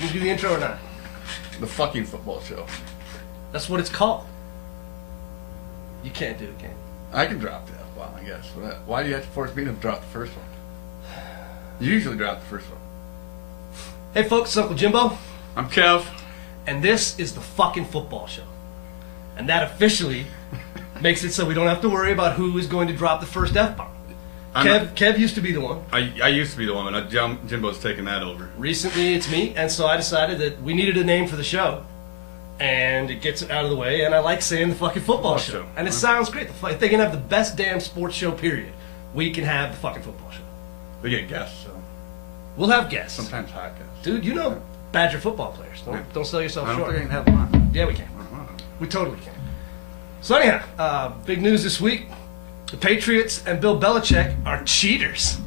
You do the intro or not? The fucking football show. That's what it's called. You can't do it, can you? I can drop the F-bomb, I guess. Why do you have to force me to drop the first one? You usually drop the first one. Hey folks, it's Uncle Jimbo. I'm Kev. And this is the fucking football show. And that officially makes it so we don't have to worry about who is going to drop the first F-bomb. Kev used to be the one. I used to be the one, but Jimbo's taking that over. Recently it's me, and so I decided that we needed a name for the show. And it gets it out of the way, and I like saying the fucking football show. And it sounds great. If they can have the best damn sports show, period, we can have the fucking football show. We get guests, so. We'll have guests. Sometimes hot guests. Dude, you know Badger football players. Don't sell yourself short. I don't think I can have them on. Yeah, we can. We totally can. So anyhow, big news this week. The Patriots and Bill Belichick are cheaters.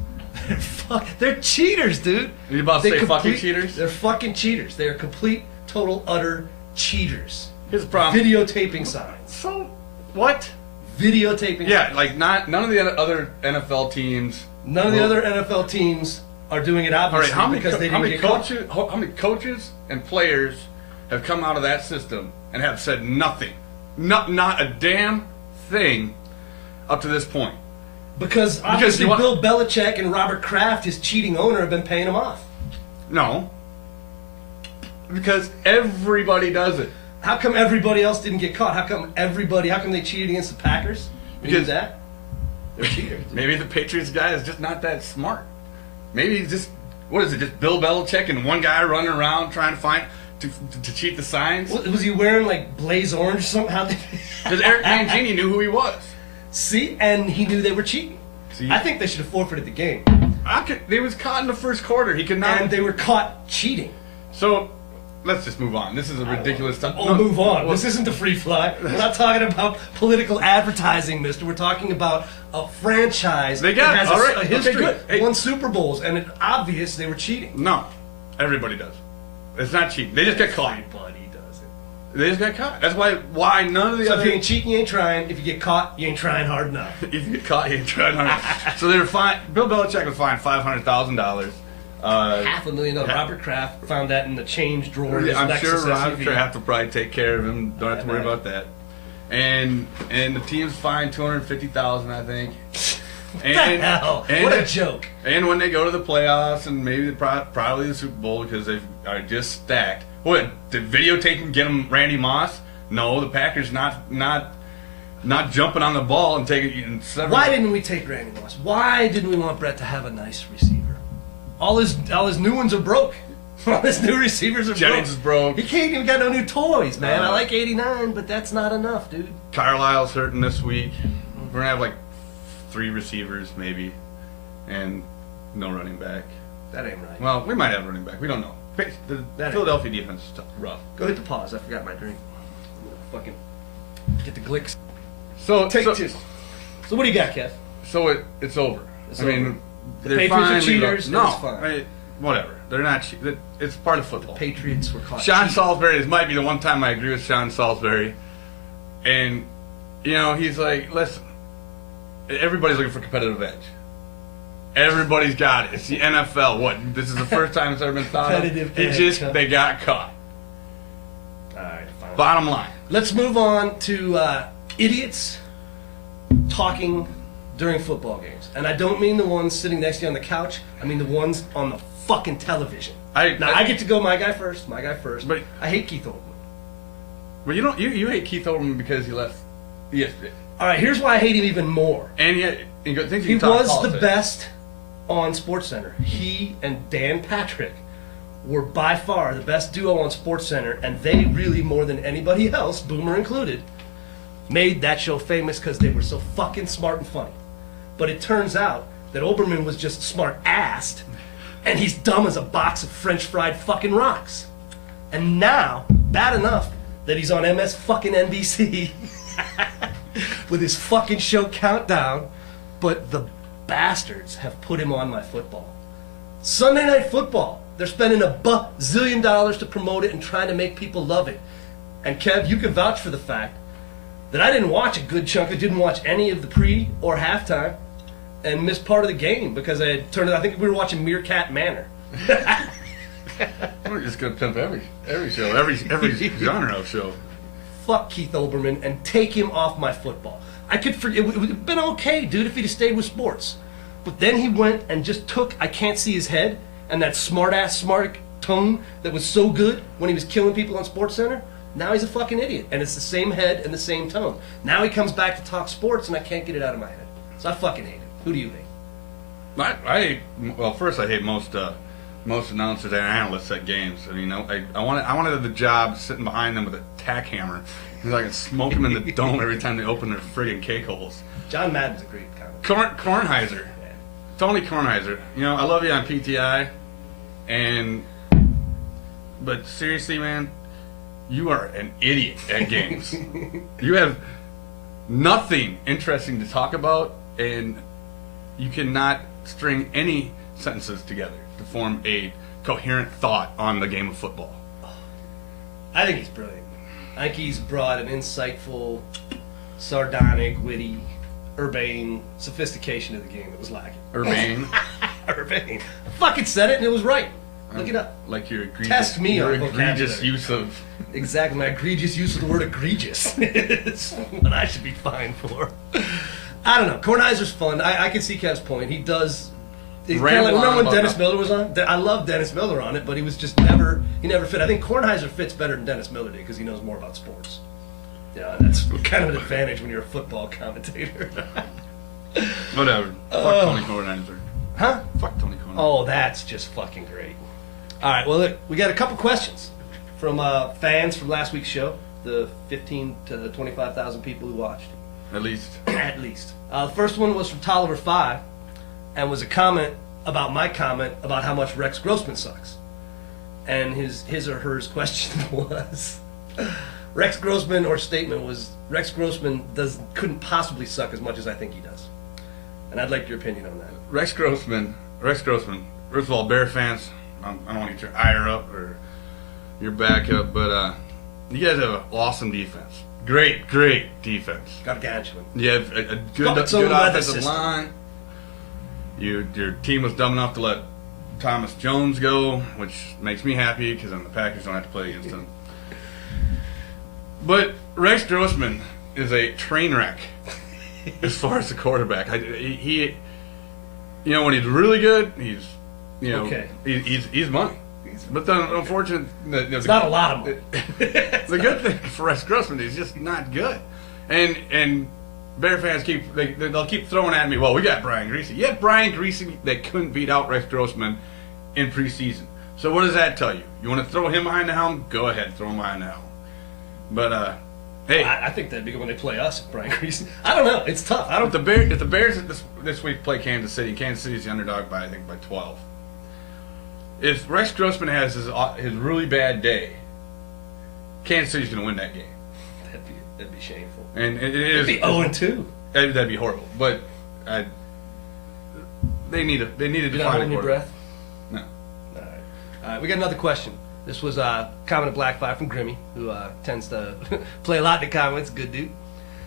They're cheaters, dude. Are you about to say fucking cheaters? They're fucking cheaters. They are complete, total, utter cheaters. Here's the problem. Videotaping signs. So, what? Videotaping Yeah, like none of the other NFL teams. None of the other NFL teams are doing it obviously because they didn't get caught. How many coaches and players have come out of that system and have said nothing? Not a damn thing up to this point. Because obviously Bill Belichick and Robert Kraft, his cheating owner, have been paying him off. No. Because everybody does it. How come everybody else didn't get caught? How come they cheated against the Packers? Because that? They're cheaters. Maybe the Patriots guy is just not that smart. Maybe he's just, what is it, just Bill Belichick and one guy running around trying to find, to cheat the signs? Was he wearing like blaze orange or something? Because Eric Mangini knew who he was. See, and he knew they were cheating. See? I think they should have forfeited the game. They was caught in the first quarter. He could not. And they were caught cheating. So, let's just move on. This is a ridiculous stuff. Move on. This isn't the free fly. We're not talking about political advertising, mister. We're talking about a franchise that has a history. Okay, hey. Won Super Bowls, and it's obvious they were cheating. No. Everybody does. It's not cheating. They just get caught. Everybody does it. They just got caught. That's why none of the other... if you ain't cheating, you ain't trying. If you get caught, you ain't trying hard enough. If you get caught, you ain't trying hard. So they were fined... Bill Belichick was fined $500,000. $500,000. Robert Kraft found that in the change drawer. I'm sure Robert Kraft will probably take care of him. Don't have to worry about that. And the team's fined $250,000, I think. What the hell? What a joke. And when they go to the playoffs and maybe probably the Super Bowl because they are just stacked. What, did videotaping get them Randy Moss? No, the Packers not jumping on the ball and taking it in several. Why didn't we take Randy Moss? Why didn't we want Brett to have a nice receiver? All his new ones are broke. All his new receivers are Jennings is broke. He can't even got no new toys, man. I like 89, but that's not enough, dude. Carlisle's hurting this week. We're gonna have like 3 receivers maybe, and no running back. That ain't right. Well, we might have a running back. We don't know. The Philadelphia defense is tough, rough. Go hit the pause. I forgot my drink. Fucking get the glicks. So take two. So what do you got, Kev? So it's over. I mean, the Patriots are cheaters. No, it's fine. Whatever. They're not. It's part of football. The Patriots were caught. Sean Salisbury. This might be the one time I agree with Sean Salisbury. And he's like, listen. Everybody's looking for competitive edge. Everybody's got it. It's the NFL. What? This is the first time it's ever been thought of. They got caught. All right, fine. Bottom line. Let's move on to idiots talking during football games. And I don't mean the ones sitting next to you on the couch. I mean the ones on the fucking television. I get to go my guy first. But I hate Keith Olbermann. But you hate Keith Olbermann because he left ESPN. All right, here's why I hate him even more. And yet, he was the best on SportsCenter. He and Dan Patrick were by far the best duo on SportsCenter, and they really, more than anybody else, Boomer included, made that show famous because they were so fucking smart and funny. But it turns out that Olbermann was just smart-assed, and he's dumb as a box of French fried fucking rocks. And now, bad enough that he's on MS fucking NBC with his fucking show Countdown, but the bastards have put him on my football. Sunday Night Football. They're spending $1 bazillion to promote it and trying to make people love it. And Kev, you can vouch for the fact that I didn't watch a good chunk. I didn't watch any of the pre or halftime and missed part of the game because I had turned it. I think we were watching Meerkat Manor. We're just gonna pimp every show, every genre of show. Fuck Keith Olbermann and take him off my football. I could it would have been okay, dude, if he'd have stayed with sports. But then he went and just took I Can't See His Head and that smart tone that was so good when he was killing people on SportsCenter. Now he's a fucking idiot, and it's the same head and the same tone. Now he comes back to talk sports, and I can't get it out of my head. So I fucking hate him. Who do you hate? Well, first I hate most announcers and analysts at games. I mean, I wanted the job sitting behind them with a tack hammer, because I can smoke them in the dome every time they open their friggin' cake holes. John Madden's a great comment. Kornheiser, yeah. Tony Kornheiser. You know, I love you on PTI, but seriously, man, you are an idiot at games. You have nothing interesting to talk about, and you cannot string any sentences together to form a coherent thought on the game of football. I think he's brilliant. I think he's brought an insightful, sardonic, witty, urbane sophistication to the game that was lacking. Urbane? Urbane. I fucking said it and it was right. Look it up. Like your egregious, Test me your on egregious use of... Exactly, my egregious use of the word egregious is what I should be fined for. I don't know. Kornheiser's fun. I can see Kev's point. He does... Kind of like, remember when Dennis Miller was on? I love Dennis Miller on it, but he was just never fit. I think Kornheiser fits better than Dennis Miller did because he knows more about sports. Yeah, that's kind of an advantage when you're a football commentator. Whatever. Fuck Tony Kornheiser. Huh? Fuck Tony Kornheiser. Oh, that's just fucking great. All right, well, look, we got a couple questions from fans from last week's show, the 15 to 25,000 people who watched. At least. At least. The first one was from Tolliver 5 and was a comment about my comment about how much Rex Grossman sucks. And his or hers question was, Rex Grossman couldn't possibly suck as much as I think he does. And I'd like your opinion on that. Rex Grossman, first of all, Bear fans, I don't want to get your ire up or your back up, but you guys have an awesome defense. Great defense. Gargantuan. You have a good offensive line. Your team was dumb enough to let Thomas Jones go, which makes me happy because then the Packers don't have to play against him. But Rex Grossman is a train wreck as far as the quarterback. He when he's really good, he's okay. He's money. But the unfortunate, it's not a lot of money. The good thing for Rex Grossman is just not good, and Bear fans they'll keep throwing at me. Well, we got Brian Griese. Yeah, Brian Griese. They couldn't beat out Rex Grossman in preseason. So what does that tell you? You want to throw him behind the helm? Go ahead, throw him behind the helm. But hey, I think that'd be good when they play us, Brian Griese. I don't know. It's tough. If the Bears this week play Kansas City, Kansas City's the underdog by 12. If Rex Grossman has his really bad day, Kansas City's going to win that game. That'd be shameful. And it is. It'd be 0-2. That'd be horrible. But they need to find a quarterback. You're not holding your breath? No. All right. We got another question. This was a comment of Blackfire from Grimmy, who tends to play a lot in the comments. Good dude.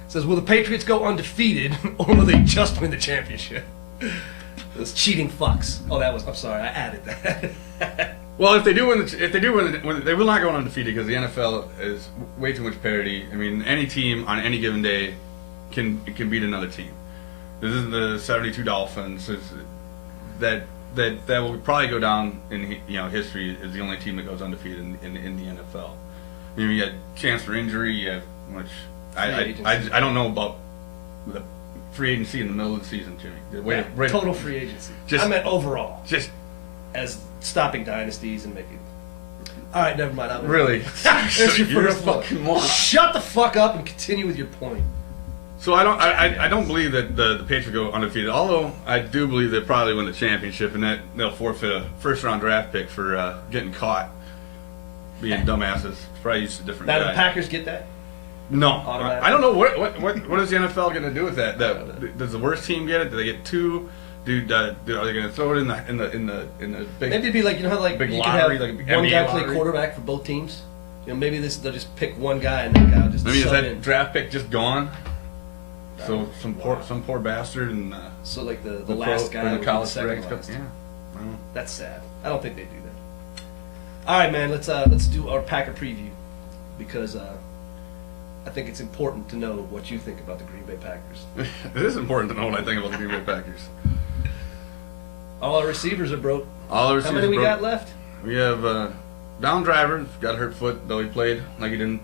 Says, will the Patriots go undefeated, or will they just win the championship? Those cheating fucks. Oh, I'm sorry, I added that. Well, if they do win, they will not go undefeated because the NFL is way too much parity. I mean, any team on any given day can beat another team. This is the '72 Dolphins. That will probably go down in history as the only team that goes undefeated in the NFL. I mean, you had chance for injury. You have I don't know about the free agency in the middle of the season, Jimmy. Total free agency. I meant overall. Just as stopping dynasties and making. All right, never mind. Really? You're a fucking moron. Shut the fuck up and continue with your point. So I don't believe that the Patriots go undefeated. Although I do believe they probably win the championship and that they'll forfeit a first-round draft pick for getting caught being dumbasses. Probably use a different guy. Now the Packers get that? No, I don't know what is the NFL going to do with that. Does the worst team get it? Do they get two? Are they going to throw it in the big? Maybe it'd be like how big you lottery, could have like one guy play quarterback for both teams. Maybe they'll just pick one guy and that guy will just. Maybe is that draft pick just gone? So some poor bastard and so the last guy in the college second last. Yeah, that's sad. I don't think they do that. All right, man. Let's do our Packer preview because I think it's important to know what you think about the Green Bay Packers. It is important to know what I think about the Green Bay Packers. All our receivers are broke. All our How receivers many we broke. got left? We have down driver, got a hurt foot, though he played like he didn't.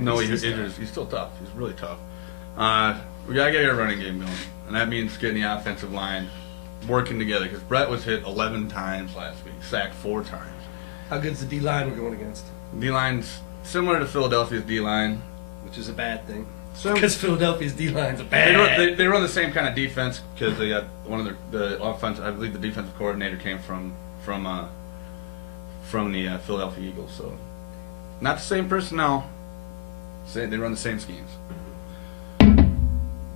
No, he's injured. He's still tough. He's really tough. We gotta get our running game going, and that means getting the offensive line working together. Because Brett was hit 11 times last week, sacked 4 times. How good's the D line we're going against? D line's similar to Philadelphia's D line, Which is a bad thing. So Because Philadelphia's D line's a bad. they run the same kind of defense because they got one of the offense. I believe the defensive coordinator came from the Philadelphia Eagles. So not the same personnel. They run the same schemes.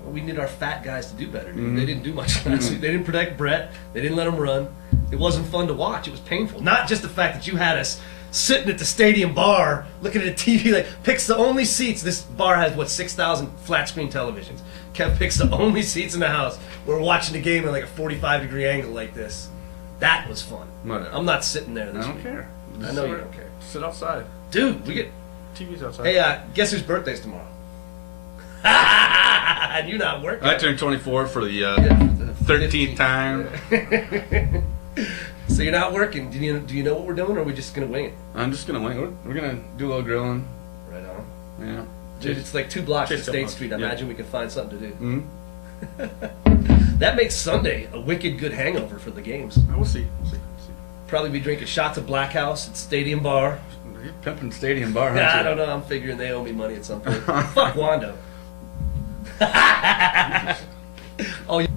We need our fat guys to do better. Dude. They didn't do much last week. They didn't protect Brett. They didn't let him run. It wasn't fun to watch. It was painful. Not just the fact that you had us sitting at the stadium bar looking at a TV. Like, picks the only seats. This bar has, 6,000 flat screen televisions. Kev picks the only seats in the house. We're watching the game at like a 45-degree angle like this. That was fun. Whatever. I'm not sitting there this I don't week. care. I know you don't care. Sit outside. Dude, we get... TV's outside. Hey, guess whose birthday's tomorrow? And you're not working. I turned 24 for the 13th time. So you're not working. Do you know what we're doing, or are we just gonna wing it? I'm just gonna wait. We're gonna do a little grilling. Right on. Yeah. Dude, it's like 2 blocks to Chase State up. Street. I Yeah. imagine we can find something to do. Mm-hmm. That makes Sunday a wicked good hangover for the games. We'll see. Probably be drinking shots of Black House at Stadium Bar. You're pimping Stadium Bar, aren't Nah, you? I don't know. I'm figuring they owe me money at some point. Fuck Wando. Oh, you...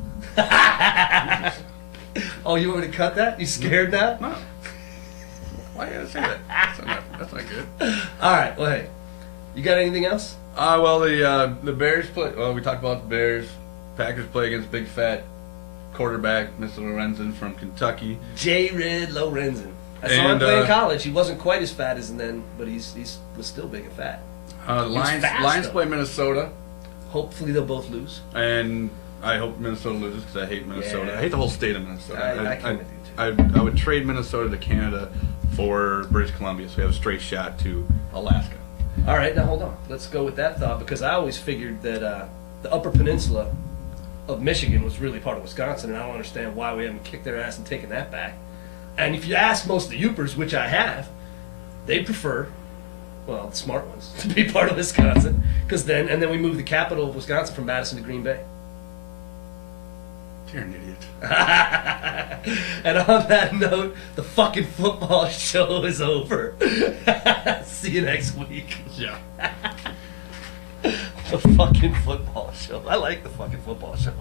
Oh, you want me to cut that? You scared now? No. Why you gotta say that? That's not good. All right. Well, hey, you got anything else? Well, the Bears play. Well, we talked about the Bears. Packers play against big fat quarterback Mr. Lorenzen from Kentucky. J. Red Lorenzen. I saw him play in college. He wasn't quite as fat as then, but he was still big and fat. The Lions play Minnesota, Hopefully they'll both lose. and I hope Minnesota loses because I hate Minnesota. Yeah. I hate the whole state of Minnesota. I kind of do too. I would trade Minnesota to Canada for British Columbia, so we have a straight shot to Alaska. All right, now hold on. Let's go with that thought because I always figured that the Upper Peninsula of Michigan was really part of Wisconsin, and I don't understand why we haven't kicked their ass and taken that back. And if you ask most of the Yoopers, which I have, they prefer, well, the smart ones, to be part of Wisconsin, and then we move the capital of Wisconsin from Madison to Green Bay. You're an idiot. And on that note, the fucking football show is over. See you next week. Yeah. The fucking football show. I like the fucking football show.